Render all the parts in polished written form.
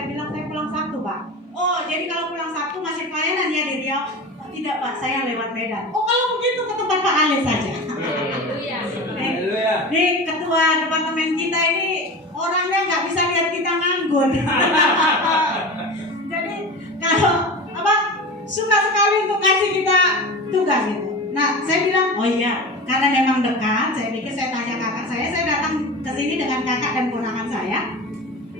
saya bilang saya pulang Sabtu Pak. Oh jadi kalau pulang Sabtu masih pelayanan ya di Riau? Oh, tidak Pak, saya lewat Medan. Oh kalau begitu ke tempat Pak Ale saja. Nih ketua departemen kita ini orangnya nggak bisa lihat kita nganggur. Jadi kalau apa suka sekali untuk kasih kita tugas gitu. Nah saya bilang oh iya karena memang dekat, saya pikir saya tanya kakak saya datang ke sini dengan kakak dan ponakan saya.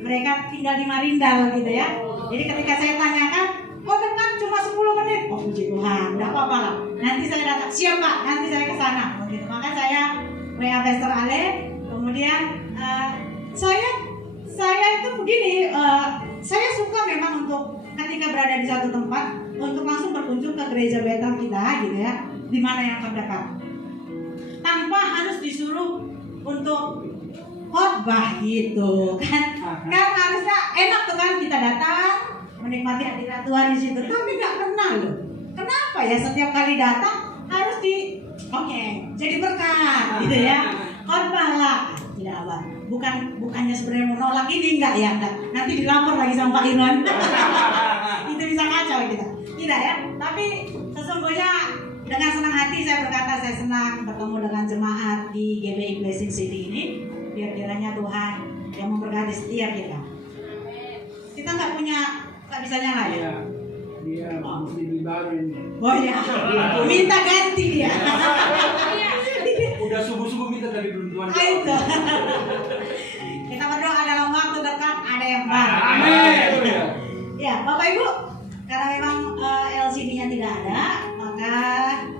Mereka tinggal di Marindal gitu ya. Jadi ketika saya tanyakan, kok dekat cuma 10 menit? Oh puji Tuhan, enggak apa-apa lah. Nanti saya datang, siap Pak, nanti saya ke sana. Begitu. Maka saya WA Pastor Ale, kemudian saya itu begini, saya suka memang untuk ketika berada di satu tempat untuk langsung berkunjung ke gereja Bethel kita gitu ya, di mana yang terdekat. Tanpa harus disuruh untuk khotbah gitu kan harusnya enak tuh kan kita datang menikmati hadirat Tuhan di situ tapi nggak kenal loh kenapa ya setiap kali datang harus jadi berkat gitu ya khotbah lah tidak apa bukannya sebenarnya menolak ini enggak nanti dilapor lagi sama Pak Irwan itu bisa kacau kita tidak ya tapi sesungguhnya dengan senang hati saya berkata saya senang bertemu dengan jemaat di GBI Blessing City ini biar kiranya Tuhan yang memberkati setiap kita. Kita nggak bisa nyala ya. Dia mesti beli baru ini. Oh ya, minta ganti dia. Udah subuh minta dari belum Tuhan. Itu. Kita berdoa dalam waktu dekat ada yang baru. Amin. Ya, Bapak Ibu, karena memang LCD-nya tidak ada, maka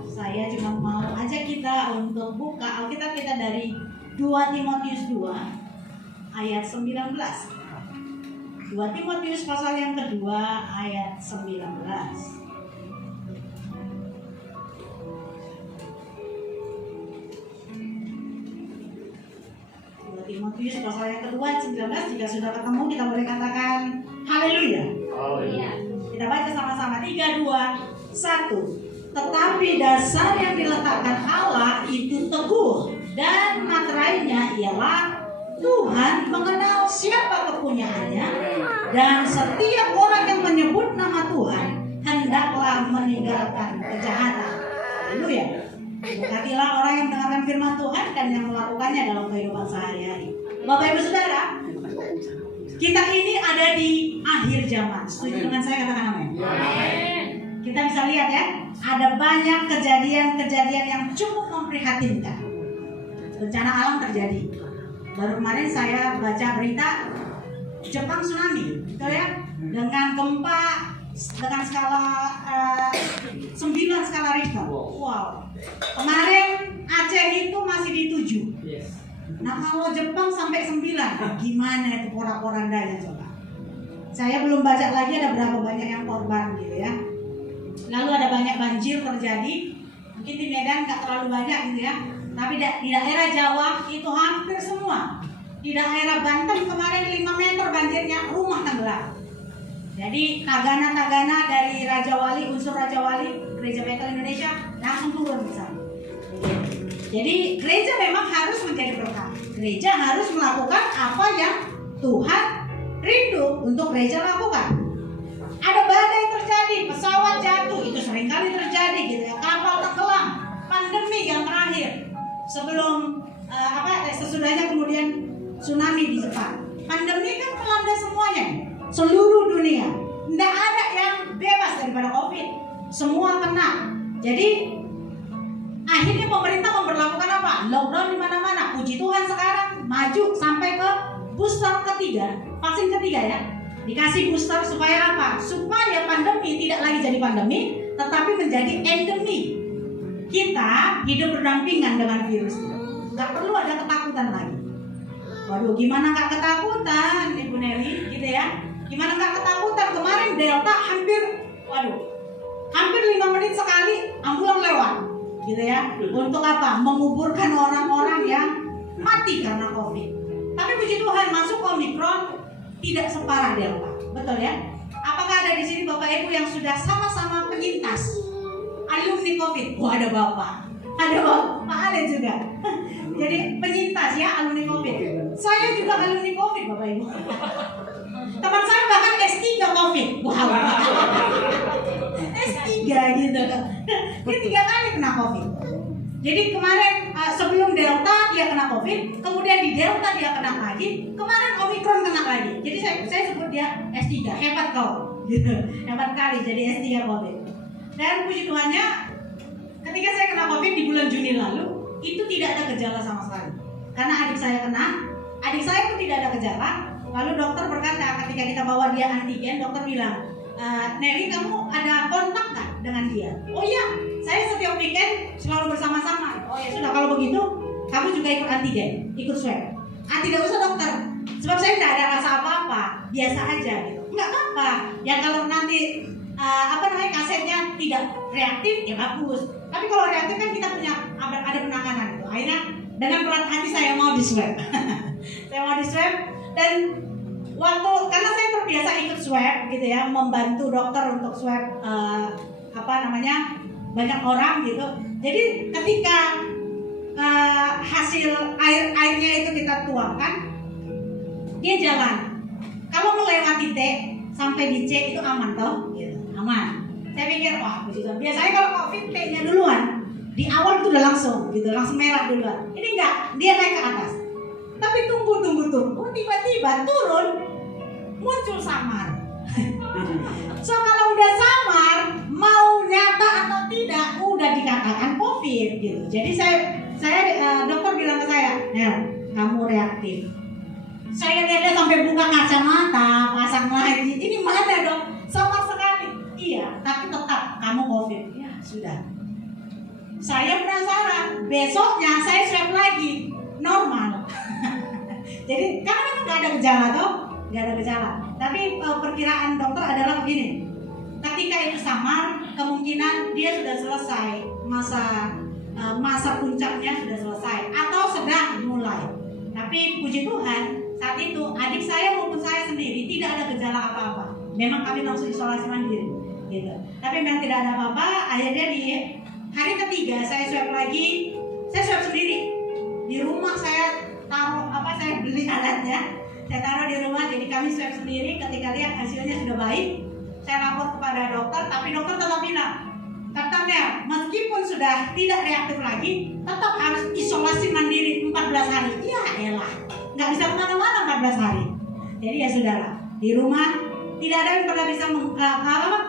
saya cuma mau ajak kita untuk buka Alkitab kita dari 2 Timotius 2 ayat 19. 2 Timotius pasal yang kedua ayat 19. 2 Timotius pasal yang kedua ayat 19. Jika sudah ketemu kita boleh katakan haleluya. Kita baca sama-sama 3, 2, 1. Tetapi dasar yang diletakkan Allah itu teguh dan materainya ialah Tuhan mengenal siapa kepunyaannya dan setiap orang yang menyebut nama Tuhan hendaklah meninggalkan kejahatan. Haleluya. Berkatilah orang yang mendengarkan firman Tuhan dan yang melakukannya dalam kehidupan sehari-hari. Bapak Ibu Saudara, kita ini ada di akhir zaman. Setuju dengan saya katakan amin? Kita bisa lihat ya, ada banyak kejadian-kejadian yang cukup memprihatinkan. Bencana alam terjadi. Baru kemarin saya baca berita Jepang tsunami, betul ya? Dengan gempa dengan skala 9 skala Richter. Wow. Kemarin Aceh itu masih di 7. Nah kalau Jepang sampai 9, gimana itu porak-porandanya coba? Saya belum baca lagi ada berapa banyak yang korban gitu ya. Lalu ada banyak banjir terjadi. Mungkin di Medan nggak terlalu banyak gitu ya. Tapi di daerah Jawa itu hampir semua. Di daerah Banten kemarin 5 meter banjirnya, rumah tenggelam. Jadi tagana-tagana dari Raja Wali, unsur Raja Wali, Gereja Bethel Indonesia langsung turun ke sana. Jadi gereja memang harus menjadi berkat. Gereja harus melakukan apa yang Tuhan rindu untuk gereja lakukan. Ada badai terjadi, pesawat jatuh, itu seringkali terjadi gitu ya. Kapal tenggelam, pandemi yang terakhir. Sebelum sesudahnya kemudian tsunami di Jepang. Pandemi kan melanda semuanya, seluruh dunia. Tidak ada yang bebas daripada COVID. Semua kena. Jadi akhirnya pemerintah memberlakukan apa? Lockdown di mana-mana. Puji Tuhan sekarang maju sampai ke booster ketiga, vaksin ketiga ya. Dikasih booster supaya apa? Supaya pandemi tidak lagi jadi pandemi, tetapi menjadi endemi. Kita hidup berdampingan dengan virus itu. Gak perlu ada ketakutan lagi. Waduh, gimana gak ketakutan Ibu Nelly gitu ya? Gimana gak ketakutan? Kemarin Delta hampir 5 menit sekali ambulan lewat gitu ya. Untuk apa? Menguburkan orang-orang yang mati karena COVID. Tapi puji Tuhan masuk Omicron tidak separah Delta. Betul ya? Apakah ada di sini Bapak Ibu yang sudah sama-sama penyintas alumni COVID? Oh ada Bapak. Ada Pak Ale juga. Jadi penyintas ya alumni COVID. Saya juga alumni COVID Bapak Ibu. Teman saya bahkan gitu. Dia 3 kali kena COVID. Jadi kemarin sebelum Delta dia kena COVID, kemudian di Delta dia kena lagi, kemarin Omicron kena lagi. Jadi saya sebut dia S3, hebat kau, gitu. Hebat kali jadi S3 COVID. Dan puji Tuhannya, ketika saya kena COVID di bulan Juni lalu, itu tidak ada gejala sama sekali. Karena adik saya pun tidak ada gejala. Lalu dokter berkata ketika kita bawa dia antigen, dokter bilang, Neri kamu ada kontak nggak dengan dia? Oh iya, saya setiap weekend selalu bersama-sama. Oh ya sudah, kalau begitu kamu juga ikut antigen, ikut swab. Tidak usah dokter, sebab saya tidak ada rasa apa-apa, biasa aja gitu. Nggak apa-apa. Ya kalau nanti kasetnya tidak reaktif ya bagus. Tapi kalau reaktif kan kita punya ada penanganan gitu. Akhirnya dengan berat hati saya mau di swab. Saya mau di swab dan karena saya terbiasa ikut swab gitu ya, membantu dokter untuk swab banyak orang gitu. Jadi ketika hasil airnya itu kita tuangkan, dia jalan. Kalau melewati T sampai di C itu aman toh, gitu. Aman. Saya pikir wah puji Tuhan. Biasanya kalau COVID T-nya duluan, di awal itu udah langsung merah duluan. Ini enggak, dia naik ke atas. Tapi tunggu. Tiba-tiba turun, muncul samar. So kalau udah samar, mau nyata atau tidak, udah dikatakan COVID gitu. Jadi dokter bilang ke saya, Nel, kamu reaktif. Saya lihat sampai buka kacamata, pasang lagi. Ini mana dong? Samar sekali. Iya, tapi tetap kamu COVID. Ya sudah. Saya penasaran. Besoknya saya swab lagi, normal. Jadi karena memang nggak ada gejala toh, nggak ada gejala. Tapi perkiraan dokter adalah begini. Ketika itu samar, kemungkinan dia sudah selesai masa puncaknya sudah selesai atau sedang mulai. Tapi puji Tuhan, saat itu adik saya maupun saya sendiri tidak ada gejala apa-apa. Memang kami langsung isolasi mandiri, gitu. Tapi memang tidak ada apa-apa. Akhirnya di hari ketiga saya swab lagi, saya swab sendiri di rumah. Saya beli alatnya, saya taruh di rumah. Jadi kami swab sendiri. Ketika lihat hasilnya sudah baik, saya lapor kepada dokter. Tapi dokter tetap bilang, tetapnya meskipun sudah tidak reaktif lagi, tetap harus isolasi mandiri 14 hari. Ya elah, nggak bisa kemana-mana 14 hari. Jadi ya sudahlah, di rumah tidak ada yang pernah bisa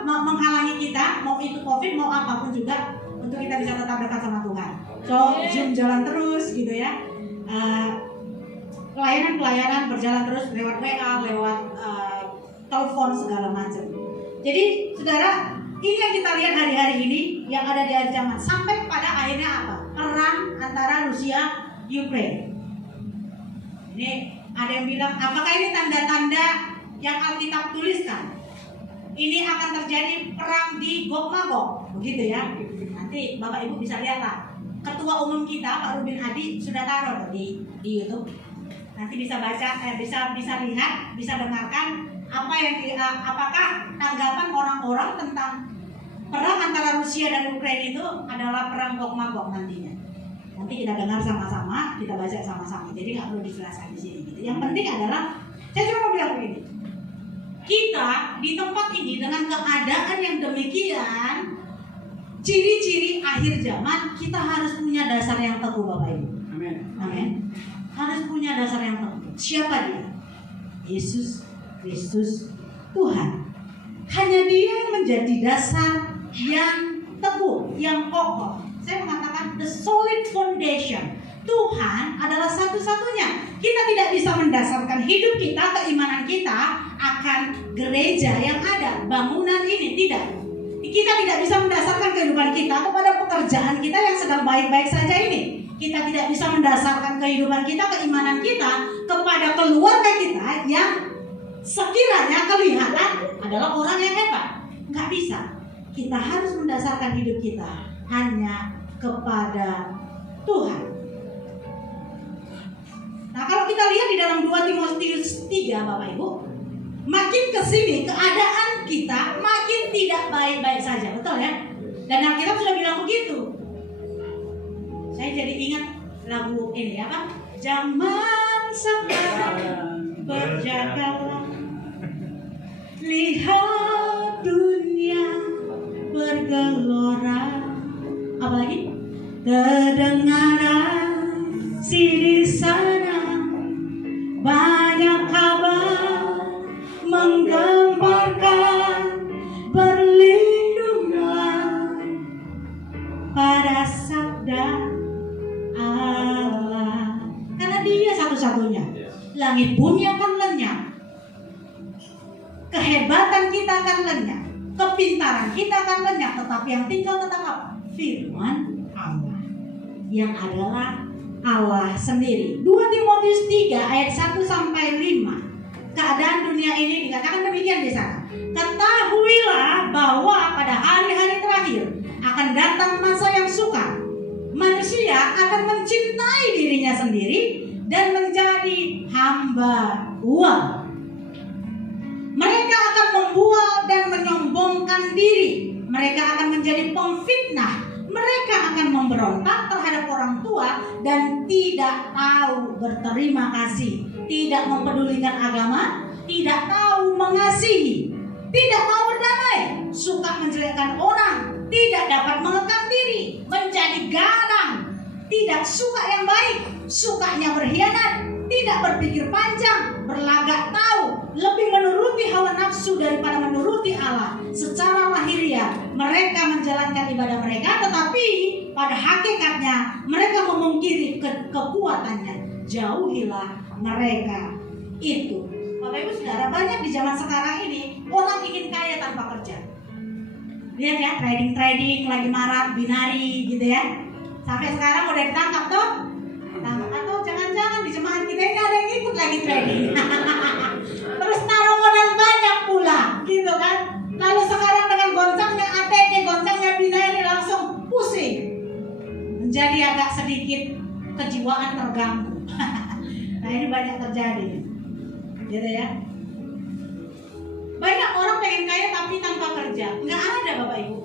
menghalangi kita, mau itu COVID mau apapun juga, untuk kita bisa tetap dekat sama Tuhan. So Zoom jalan terus gitu ya. Pelayanan berjalan terus lewat WA, lewat telepon segala macam. Jadi saudara, ini yang kita lihat hari-hari ini yang ada di akhir zaman, sampai pada akhirnya apa? Perang antara Rusia Ukraine. Ini ada yang bilang, apakah ini tanda-tanda yang Alkitab tuliskan? Ini akan terjadi perang di Gog Magog, begitu ya? Nanti Bapak Ibu bisa lihat lah. Ketua umum kita Pak Rubin Hadi sudah taruh di YouTube. Nanti bisa baca, bisa lihat, bisa dengarkan apakah tanggapan orang-orang tentang perang antara Rusia dan Ukraina itu adalah perang Gog Magog nantinya. Nanti kita dengar sama-sama, kita baca sama-sama. Jadi nggak perlu dijelaskan di sini. Gitu. Yang penting adalah, saya cuma mau bilang begini. Kita di tempat ini dengan keadaan yang demikian, ciri-ciri akhir zaman, kita harus punya dasar yang teguh, Bapak Ibu. Amin. Amin. Harus punya dasar yang teguh. Siapa dia? Yesus Kristus Tuhan. Hanya dia yang menjadi dasar yang teguh, yang kokoh. Saya mengatakan the solid foundation. Tuhan adalah satu-satunya. Kita tidak bisa mendasarkan hidup kita, keimanan kita akan gereja yang ada, bangunan ini, tidak. Kita tidak bisa mendasarkan kehidupan kita kepada pekerjaan kita yang sedang baik-baik saja ini. Kita tidak bisa mendasarkan kehidupan kita, keimanan kita kepada keluarga kita yang sekiranya kelihatan adalah orang yang hebat. Nggak bisa. Kita harus mendasarkan hidup kita hanya kepada Tuhan. Nah, kalau kita lihat di dalam 2 Timotius 3, Bapak Ibu, makin kesini keadaan kita makin tidak baik-baik saja, betul ya? Dan Alkitab sudah bilang begitu. Saya jadi ingat lagu ini apa? Zaman sekarang berjagalah, lihat dunia bergerak. Kedengaran si di sana banyak kabar menggemparkan perlindungan pada sabda Allah. Karena Dia satu-satunya. Langit bumi akan lenyap, kehebatan kita akan lenyap, kepintaran kita akan lenyap, tetapi yang tinggal tetap apa? Firman Allah, yang adalah Allah sendiri. 2 Timotius 3 ayat 1-5. Keadaan dunia ini dikatakan demikian di sana. Ketahuilah bahwa pada hari-hari terakhir akan datang masa yang sukar. Manusia akan mencintai dirinya sendiri dan menjadi hamba uang. Mereka akan membual dan menyombongkan diri. Mereka akan menjadi pemfitnah. Mereka akan memberontak terhadap orang tua dan tidak tahu berterima kasih, tidak mempedulikan agama, tidak tahu mengasihi, tidak mau berdamai, suka menjelekkan orang, tidak dapat mengekang diri, menjadi garang, tidak suka yang baik, sukanya berkhianat, tidak berpikir panjang, berlagak tahu, lebih menuruti hawa nafsu daripada menuruti Allah. Secara lahiriah mereka menjalankan ibadah mereka, tetapi pada hakikatnya mereka memungkiri kekuatannya. Jauhilah mereka itu. Bapak Ibu Saudara, banyak di zaman sekarang ini orang ingin kaya tanpa kerja. Lihat ya, trading lagi marak, binari gitu ya. Sampai sekarang udah ditangkap tuh. Atau jangan-jangan di jemaat kita ini ada yang ikut lagi trading. Terus naruh modal banyak pula, gitu kan? Lalu sekarang dengan goncangnya ATM, goncangnya binari langsung pusing. Menjadi agak sedikit kejiwaan terganggu. Nah ini banyak terjadi, gitu ya. Banyak orang pengen kaya tapi tanpa kerja, nggak ada Bapak Ibu.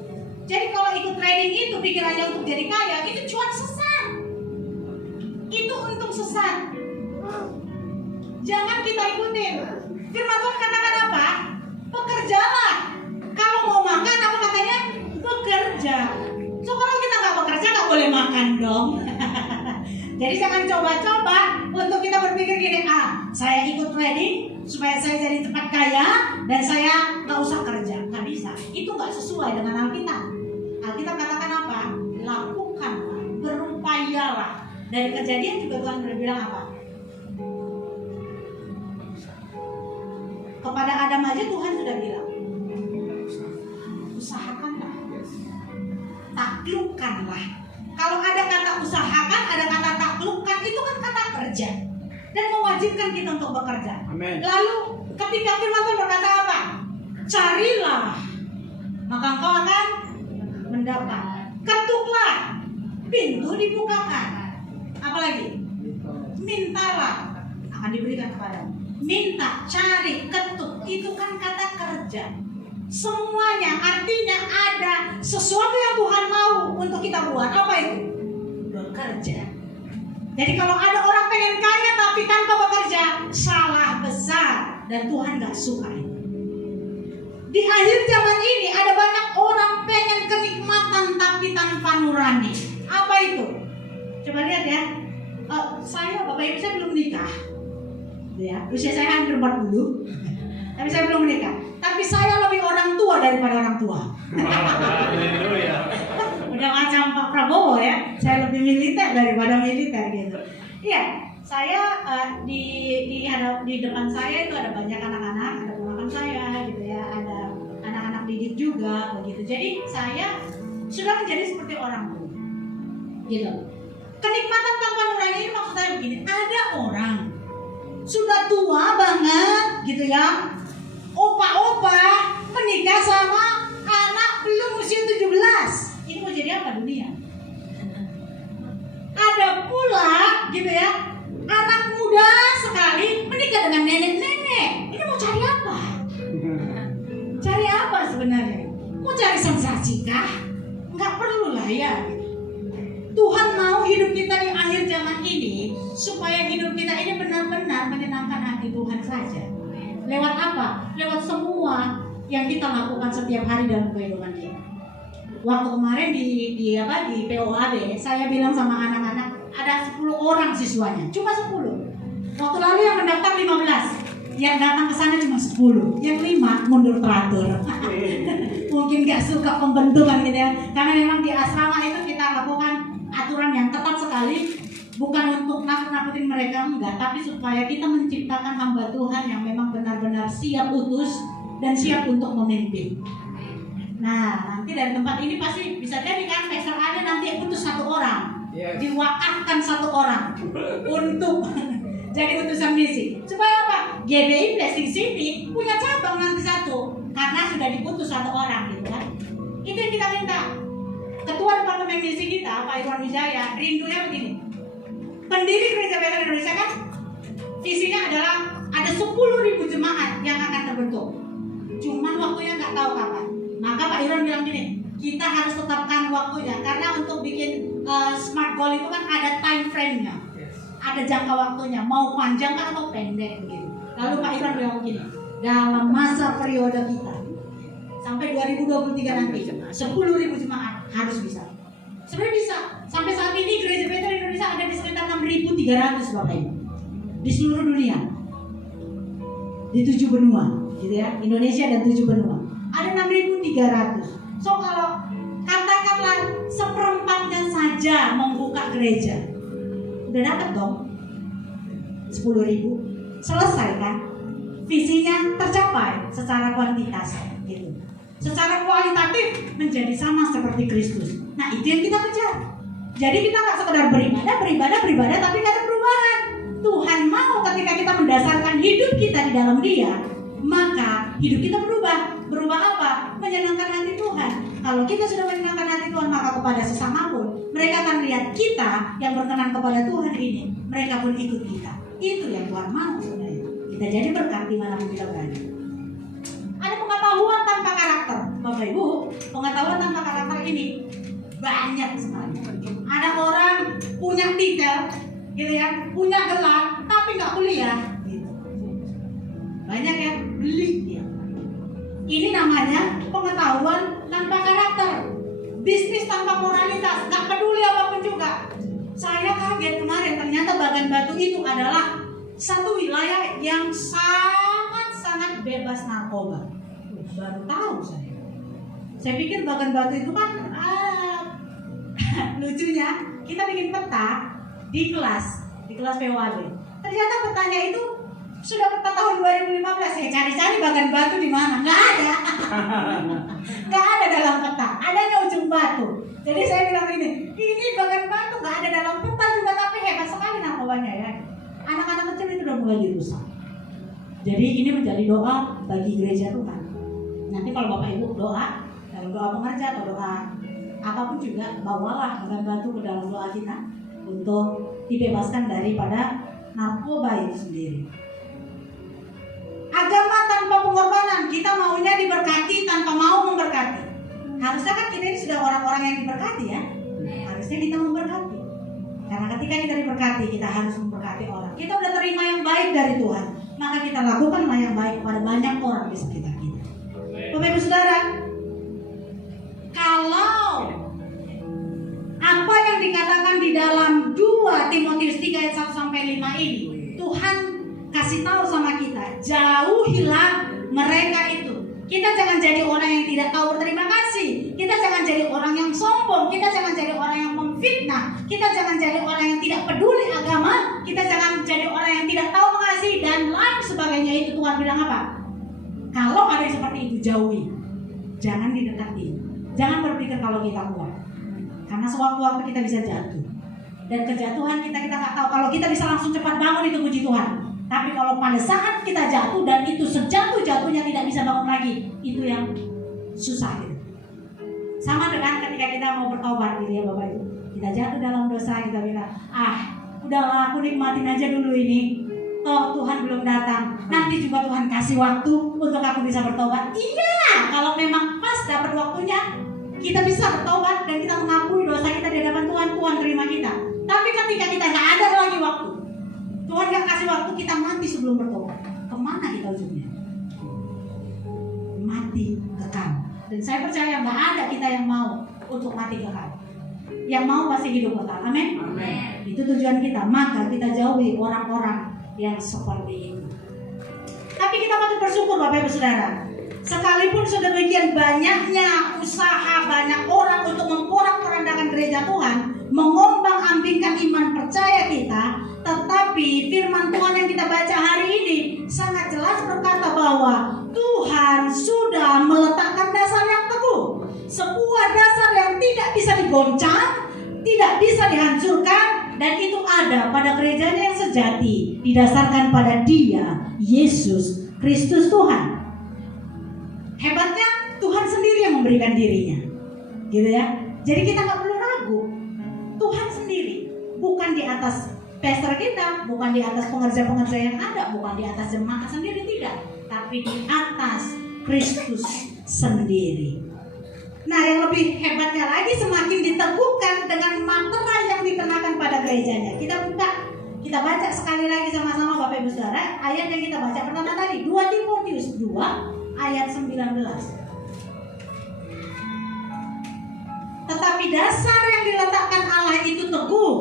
Jadi kalau ikut trading itu pikirannya untuk jadi kaya, itu cuan sesat. Itu untung sesat. Jangan kita ikutin. Firman Tuhan katakan apa? Bekerjalah. Kalau mau makan apa katanya? Bekerja. So kalau kita nggak bekerja nggak boleh makan dong. Jadi jangan coba-coba untuk kita berpikir gini, saya ikut trading supaya saya jadi cepat kaya dan saya nggak usah kerja. Nggak bisa. Itu nggak sesuai dengan Alkitab. Alkitab katakan apa? Lakukanlah, berupayalah. Dari Kejadian juga Tuhan bilang apa? Kepada Adam aja Tuhan sudah bilang, usahakanlah, taklukkanlah. Kalau ada kata usahakan, ada kata taklukkan, itu kan kata kerja dan mewajibkan kita untuk bekerja. Amen. Lalu ketika firman Tuhan berkata apa? Carilah, maka engkau akan mendapat. Ketuklah, pintu dibukakan. Apalagi? Mintalah, akan diberikan kepadamu. Minta, cari, ketuk, itu kan kata kerja. Semuanya artinya ada sesuatu yang Tuhan mau untuk kita buat. Apa itu? Bekerja. Jadi kalau ada orang pengen kaya tapi tanpa bekerja, salah besar dan Tuhan gak suka itu. Di akhir zaman ini ada banyak orang pengen kenikmatan tapi tanpa nurani. Apa itu? Coba lihat ya. Saya, Bapak Ibu, saya belum nikah. Ya, usia saya hampir 40. Tapi saya belum menikah. Tapi saya lebih orang tua daripada orang tua. Udah macam Pak Prabowo ya. Saya lebih militer daripada militer gitu. Iya, saya di depan saya itu ada banyak anak-anak, ada ponakan saya gitu ya, ada anak-anak didik juga begitu. Jadi saya sudah menjadi seperti orang tua. Gitu. Kenikmatan tanpa nurani ini maksud saya begini, ada orang sudah tua banget gitu ya, opa-opa menikah sama anak belum usia 17. Ini mau jadi apa dunia? Ada pula gitu ya, anak muda sekali menikah dengan nenek-nenek. Ini mau cari apa? Cari apa sebenarnya? Mau cari sensasi kah? Nggak perlu lah ya. Tuhan mau hidup kita di akhir zaman ini supaya hidup kita ini benar-benar menyenangkan hati Tuhan saja. Lewat apa? Lewat semua yang kita lakukan setiap hari dalam kehidupan kita. waktu kemarin di POAB, saya bilang sama anak-anak ada 10 orang siswanya, cuma 10. Waktu lalu yang mendaftar 15, yang datang ke sana cuma 10, yang 5 mundur teratur. Mungkin gak suka pembentukan gitu ya, karena memang di asrama itu kita lakukan aturan yang ketat sekali, bukan untuk nakut-nakutin mereka, enggak, tapi supaya kita menciptakan hamba Tuhan yang memang benar-benar siap utus dan siap untuk memimpin. Nah, nanti dari tempat ini pasti bisa jadi kan Pastor ada nanti utus 1 orang, diwakafkan 1 orang untuk jadi utusan misi. Supaya apa? GBI Blessing City punya cabang nanti 1, karena sudah diputus 1 orang gitu kan. Itu yang kita minta. Ketua Departemen Misi kita, Pak Irwan Wijaya, rindunya begini. Pendiri Gereja Bethel Indonesia kan visinya adalah ada 10.000 jemaat yang akan terbentuk. Cuman waktunya nggak tahu kapan. Maka Pak Irwan bilang gini, kita harus tetapkan waktunya karena untuk bikin smart goal itu kan ada time frame-nya. Ada jangka waktunya, mau panjang kan atau pendek begitu. Lalu Pak Irwan bilang begini, dalam masa periode kita sampai 2023 nanti 10.000 jemaat harus bisa. Sebenarnya bisa. Sampai saat ini Gereja Bethel Indonesia ada di sekitar 6.300 Bapak Ibu di seluruh dunia, di 7 benua, gitu ya, Indonesia dan 7 benua. Ada 6.300. So kalau katakanlah 1/4-nya saja membuka gereja, udah dapat dong 10.000. Selesai kan? Visinya tercapai secara kuantitas gitu. Secara kualitatif menjadi sama seperti Kristus. Nah, itu yang kita kejar. Jadi kita nggak sekedar beribadah, tapi nggak ada perubahan. Tuhan mau ketika kita mendasarkan hidup kita di dalam Dia, maka hidup kita berubah. Berubah apa? Menyenangkan hati Tuhan. Kalau kita sudah menyenangkan hati Tuhan, maka kepada sesama pun mereka akan lihat kita yang berkenan kepada Tuhan ini, mereka pun ikut kita. Itu yang Tuhan mau sebenarnya. Kita jadi berkat dimanapun kita berada. Ada pengetahuan tanpa karakter, Bapak Ibu. Pengetahuan tanpa karakter ini banyak sekali. Ada orang punya titel, gitu ya, punya gelar, tapi nggak kuliah. Gitu. Banyak yang beli dia. Ini namanya pengetahuan tanpa karakter, bisnis tanpa moralitas, nggak peduli apapun juga. Saya kaget kemarin, ternyata Bagan Batu itu adalah satu wilayah yang sangat bebas narkoba. Baru tahu saya. Saya pikir Bagan Batu itu kan lucunya kita bikin peta di kelas POAB. Ternyata petanya itu sudah peta tahun 2015. Saya cari-cari Bagan Batu di mana? Nggak ada. Nggak ada dalam peta. Adanya Ujung Batu. Jadi saya bilang ini Bagan Batu nggak ada dalam peta juga, tapi hebat sekali narkobanya ya. Anak-anak kecil itu udah mulai dirusak. Jadi ini menjadi doa bagi gereja Tuhan. Nanti kalau Bapak Ibu doa, dalam doa pengerja atau doa apapun juga, bawalah Bagan Batu ke dalam doa kita untuk dibebaskan daripada narkoba itu sendiri. Agama tanpa pengorbanan, kita maunya diberkati tanpa mau memberkati. Harusnya kan kita ini sudah orang-orang yang diberkati ya. Harusnya kita memberkati. Karena ketika kita diberkati, kita harus memberkati orang. Kita udah terima yang baik dari Tuhan, maka kita lakukanlah yang baik kepada banyak orang di sekitar kita. Bapak Ibu Saudara, kalau apa yang dikatakan di dalam 2 Timotius 3 ayat 1-5 ini, Tuhan kasih tahu sama kita, jauhilah mereka itu. Kita jangan jadi orang yang tidak tahu berterima kasih. Kita jangan jadi orang yang sombong. Kita jangan jadi orang yang memfitnah. Kita jangan jadi orang yang tidak peduli agama. Kita jangan jadi orang yang tidak tahu mengasihi dan lain sebagainya. Itu Tuhan bilang apa? Kalau ada yang seperti itu, jauhi. Jangan didekati. Jangan berpikir kalau kita kuat. Karena sewaktu-waktu kita bisa jatuh. Dan kejatuhan kita nggak tahu. Kalau kita bisa langsung cepat bangun, itu puji Tuhan. Tapi kalau pada saat kita jatuh dan itu sejatuh-jatuhnya tidak bisa bangun lagi, itu yang susah gitu. Sama dengan ketika kita mau bertobat gitu ya Bapak Ibu. Kita jatuh dalam dosa, kita bilang, udahlah aku nikmatin aja dulu ini. Toh Tuhan belum datang. Nanti juga Tuhan kasih waktu untuk aku bisa bertobat. Iya, kalau memang pas dapat waktunya, kita bisa bertobat dan kita mengakui dosa kita di hadapan Tuhan, Tuhan terima kita. Tapi ketika kita nggak ada lagi waktu, Tuhan gak kasih waktu, kita mati sebelum bertobat. Kemana kita ujungnya? Mati kekal. Dan saya percaya nggak ada kita yang mau untuk mati kekal. Yang mau pasti hidup kekal. Amin. Itu tujuan kita. Maka kita jauhi orang-orang yang seperti itu. Tapi kita patut bersyukur Bapak Ibu Saudara. Sekalipun sudah demikian banyaknya usaha banyak orang untuk memporak-porandakan gereja Tuhan, mengombang-ambingkan iman percaya kita, tetapi firman Tuhan yang kita baca hari ini sangat jelas berkata bahwa Tuhan sudah meletakkan dasar yang teguh, sebuah dasar yang tidak bisa digoncang, tidak bisa dihancurkan, dan itu ada pada gerejanya yang sejati, didasarkan pada Dia, Yesus Kristus Tuhan. Hebatnya Tuhan sendiri yang memberikan dirinya, gitu ya. Jadi kita nggak perlu ragu. Tuhan sendiri, bukan di atas pastor kita, bukan di atas pengerja-pengerja yang ada, bukan di atas jemaat sendiri, tidak, tapi di atas Kristus sendiri. Nah, yang lebih hebatnya lagi, semakin diteguhkan dengan materai yang dikenakan pada gerejanya. Kita baca sekali lagi sama-sama Bapak Ibu Saudara, ayat yang kita baca pertama tadi, 2 Timotius 2 ayat 19. Tetapi dasar yang diletakkan Allah itu teguh,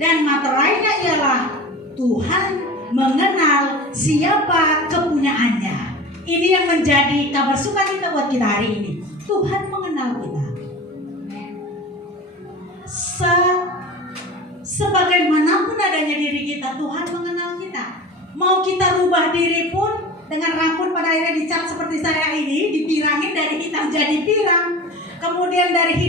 dan materainya ialah Tuhan mengenal siapa kepunyaannya. Ini yang menjadi kabar sukacita buat kita hari ini. Tuhan mengenal kita. Sebagaimanapun adanya diri kita, Tuhan mengenal kita. Mau kita rubah diri pun, dengan rambut pada akhirnya dicat seperti saya ini, dipirangin dari hitam jadi pirang, kemudian dari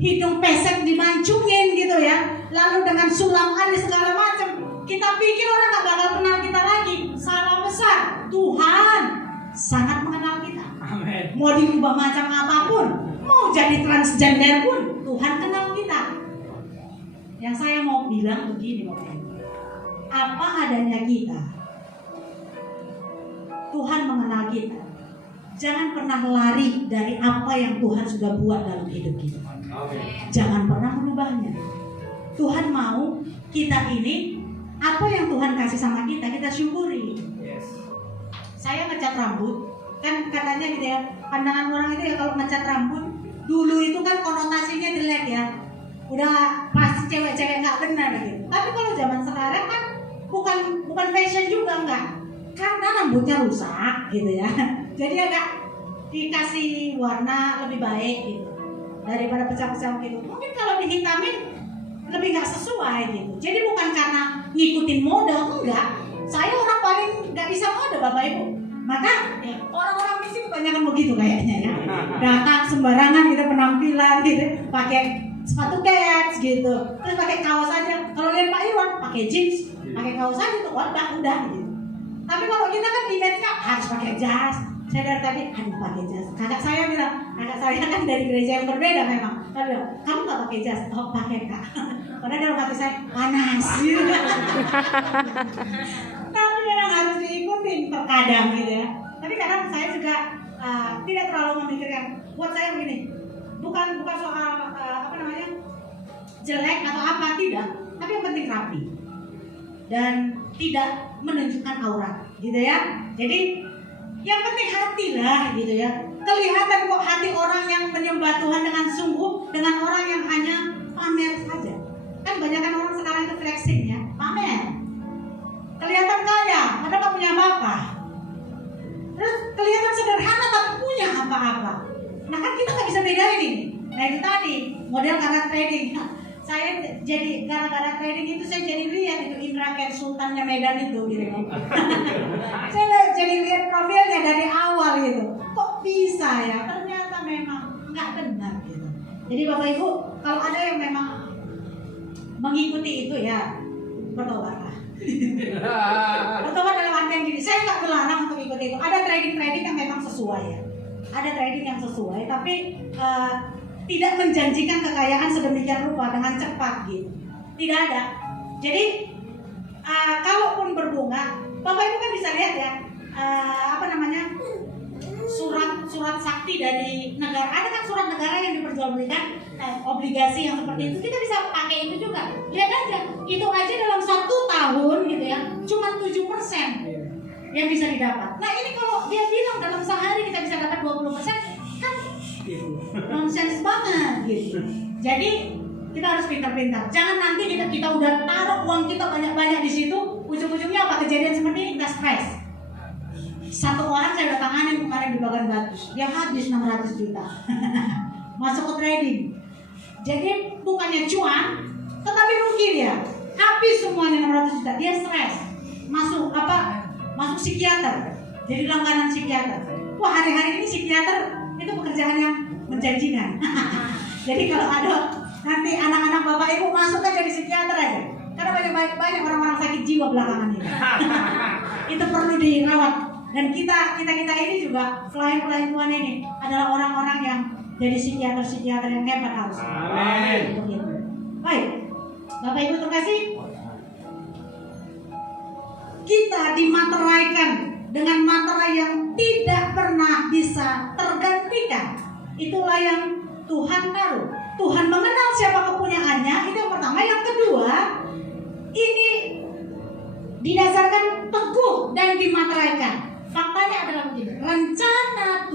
hidung pesek dimancungin gitu ya, lalu dengan sulam alis segala macam, kita pikir orang gak bakal kenal kita lagi. Salah besar. Tuhan sangat mengenal kita. Amin. Mau dirubah macam apapun, mau jadi transgender pun, Tuhan kenal kita. Yang saya mau bilang begini Bapak Ibu, apa adanya kita, Tuhan mengenal kita. Jangan pernah lari dari apa yang Tuhan sudah buat dalam hidup kita. Jangan pernah merubahnya. Tuhan mau kita ini, apa yang Tuhan kasih sama kita, kita syukuri. Saya ngecat rambut, kan katanya gitu ya, pandangan orang itu ya kalau ngecat rambut, dulu itu kan konotasinya jelek ya, udah pasti cewek-cewek nggak benar gitu. Tapi kalau zaman sekarang kan bukan fashion juga, enggak, karena rambutnya rusak gitu ya. Jadi agak dikasih warna lebih baik gitu daripada pecah-pecah gitu. Mungkin kalau dihitamin lebih nggak sesuai gitu. Jadi bukan karena ngikutin mode, enggak. Saya orang paling nggak bisa mode Bapak Ibu. Maka ya, orang-orang misi kebanyakan begitu kayaknya ya. Datang sembarangan gitu penampilan gitu, pakai sepatu kets gitu, terus pakai kaos aja. Kalau lihat Pak Iwan pakai jeans, pakai kaos aja tuh udah gitu. Tapi kalau kita kan image-nya harus pakai jas. Saya dari tadi, aduh pakai jas. Kakak saya bilang, kakak saya kan dari gereja yang berbeda memang. Dia bilang, kamu nggak pakai jas? Oh pakai Kak. Padahal dalam hati saya panas. Tapi memang harus diikutin terkadang gitu ya. Tapi kadang saya juga tidak terlalu memikirkan. Buat saya begini, bukan soal jelek atau apa, tidak. Tapi yang penting rapi dan tidak menunjukkan aurat, gitu ya. Jadi yang penting hati lah, gitu ya. Kelihatan kok hati orang yang menyembah Tuhan dengan sungguh, dengan orang yang hanya pamer saja. Kan banyak orang sekarang itu flexing ya, pamer. Kelihatan kaya, padahal nggak punya apa-apa. Terus kelihatan sederhana tapi punya apa-apa. Nah kan kita nggak bisa bedain ini. Nah itu tadi model karena trading. Saya jadi gara-gara trading itu saya jadi lihat itu Indra Ken Sultannya Medan itu gitu. Saya jadi lihat profilnya dari awal gitu. Kok bisa ya? Ternyata memang nggak benar gitu. Jadi Bapak Ibu, kalau ada yang memang mengikuti itu ya bertobatlah. Bertobat dalam artian gini, saya nggak melarang untuk ikuti itu. Ada trading yang memang sesuai ya. Ada trading yang sesuai, tapi tidak menjanjikan kekayaan sedemikian rupa dengan cepat gitu. Tidak ada. Jadi kalaupun berbunga, Bapak Ibu kan bisa lihat ya, surat sakti dari negara. Ada kan surat negara yang diperjualbelikan, obligasi yang seperti itu. Kita bisa pakai itu juga. Lihat aja, itu aja dalam 1 tahun gitu ya, cuma 7% yang bisa didapat. Nah ini kalau dia bilang dalam sehari kita bisa dapat 20%, kan gitu. Jadi kita harus pintar-pintar. Jangan nanti kita udah taruh uang kita banyak-banyak di situ, ujung-ujungnya apa kejadian seperti ini, kita stres. Satu orang saya udah tanganin kemarin di Bagan Batu, dia habis 600 juta masuk ke trading. Jadi bukannya cuan, tetapi rugi dia. Habis semuanya 600 juta, dia stres. Masuk psikiater. Jadi langganan psikiater. Wah, hari-hari ini psikiater itu pekerjaan yang menjanjikan. Jadi kalau ada nanti anak-anak bapak ibu masuk aja di psikiater aja. Karena banyak orang-orang sakit jiwa belakangan ini. Itu perlu dirawat. Dan kita ini juga klien-klien Tuhan ini adalah orang-orang yang jadi psikiater yang hebat harus. Amin. Baik, Bapak Ibu terkasih, kita dimateraikan dengan materai yang tidak pernah bisa tergantikan. Itulah yang Tuhan taruh. Tuhan mengenal siapa kepunyaannya, itu yang pertama. Yang kedua, ini didasarkan teguh dan dimateraikan. Faktanya adalah begini, rencana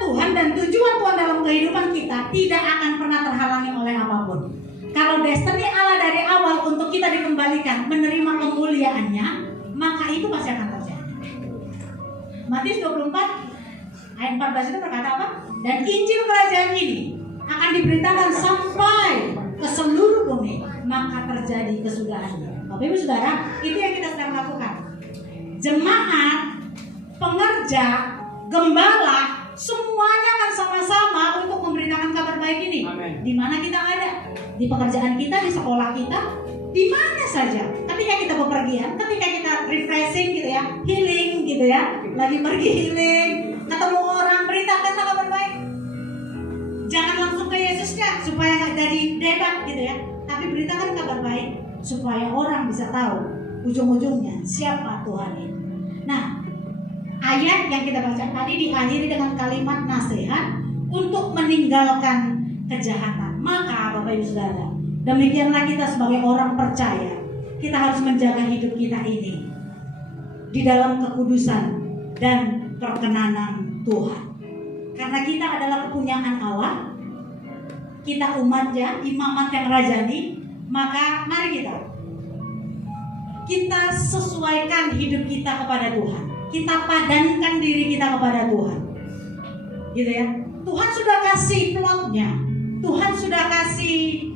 Tuhan dan tujuan Tuhan dalam kehidupan kita tidak akan pernah terhalangi oleh apapun. Kalau destiny Allah dari awal untuk kita dikembalikan, menerima kemuliaannya, maka itu pasti akan terjadi. Matius 24 ayat 14 itu berkata apa? Dan Injil kerajaan ini akan diberitakan sampai ke seluruh bumi, maka terjadi kesudahannya. Bapak Ibu Saudara, itu yang kita sedang lakukan. Jemaat, pengerja, gembala, semuanya akan sama-sama untuk memberitakan kabar baik ini. Di mana kita ada? Di pekerjaan kita, di sekolah kita, di mana saja. Ketika kita bepergian, ketika kita refreshing gitu ya, healing gitu ya, lagi pergi healing, ketemu orang, beritakan kabar baik. Jangan langsung ke Yesusnya supaya nggak jadi debat gitu ya, tapi beritakan kabar baik supaya orang bisa tahu ujung-ujungnya siapa Tuhan ini. Nah, ayat yang kita baca tadi diakhiri dengan kalimat nasihat untuk meninggalkan kejahatan. Maka Bapak Ibu Saudara, demikianlah kita sebagai orang percaya, kita harus menjaga hidup kita ini di dalam kekudusan dan perkenanan Tuhan. Karena kita adalah kepunyaan Allah, kita umatnya, imamat yang rajani, maka mari kita sesuaikan hidup kita kepada Tuhan. Kita padankan diri kita kepada Tuhan. Gitu ya. Tuhan sudah kasih plotnya. Tuhan sudah kasih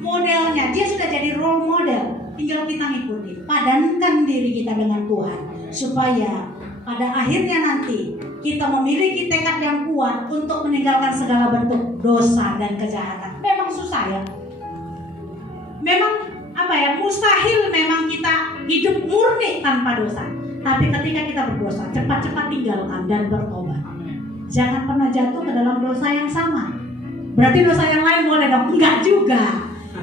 modelnya. Dia sudah jadi role model. Tinggal kita ngikuti. Padankan diri kita dengan Tuhan supaya pada akhirnya nanti kita memiliki tekad yang kuat untuk meninggalkan segala bentuk dosa dan kejahatan. Memang susah ya. Memang mustahil memang kita hidup murni tanpa dosa. Tapi ketika kita berdosa, cepat-cepat tinggalkan dan bertobat. Jangan pernah jatuh ke dalam dosa yang sama. Berarti dosa yang lain boleh dong? Enggak juga.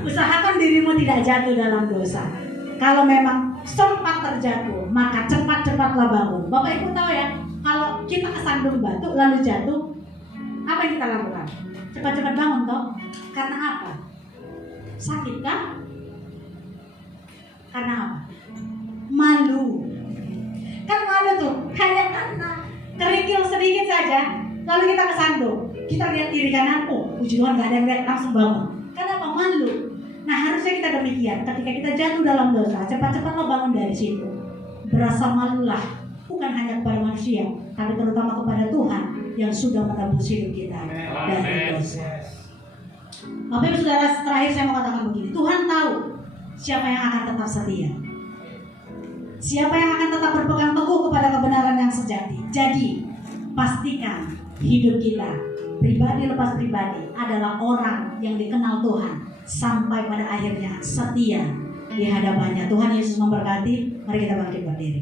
Usahakan dirimu tidak jatuh dalam dosa. Kalau memang sempat terjatuh, maka cepat-cepatlah bangun. Bapak Ibu tahu ya, kalau kita kesandung batu lalu jatuh, apa yang kita lakukan? Cepat-cepat bangun toh. Karena apa? Sakit kan? Karena apa? Malu. Kan malu tuh, hanya karena kerikil sedikit saja, lalu kita kesandung. Kita lihat kiri kanan, puji Tuhan gak ada yang lihat, langsung bangun. Kenapa? Malu. Nah harusnya kita demikian. Ketika kita jatuh dalam dosa, cepat-cepatlah bangun dari situ. Berasa malulah, bukan hanya kepada manusia, tapi terutama kepada Tuhan yang sudah menebus hidup kita dari dosa. Bapak Ibu Saudara, terakhir saya mau katakan begini, Tuhan tahu siapa yang akan tetap setia, siapa yang akan tetap berpegang teguh kepada kebenaran yang sejati. Jadi pastikan hidup kita, pribadi lepas pribadi, adalah orang yang dikenal Tuhan sampai pada akhirnya setia di hadapannya. Tuhan Yesus memberkati. Mari kita bangkit berdiri.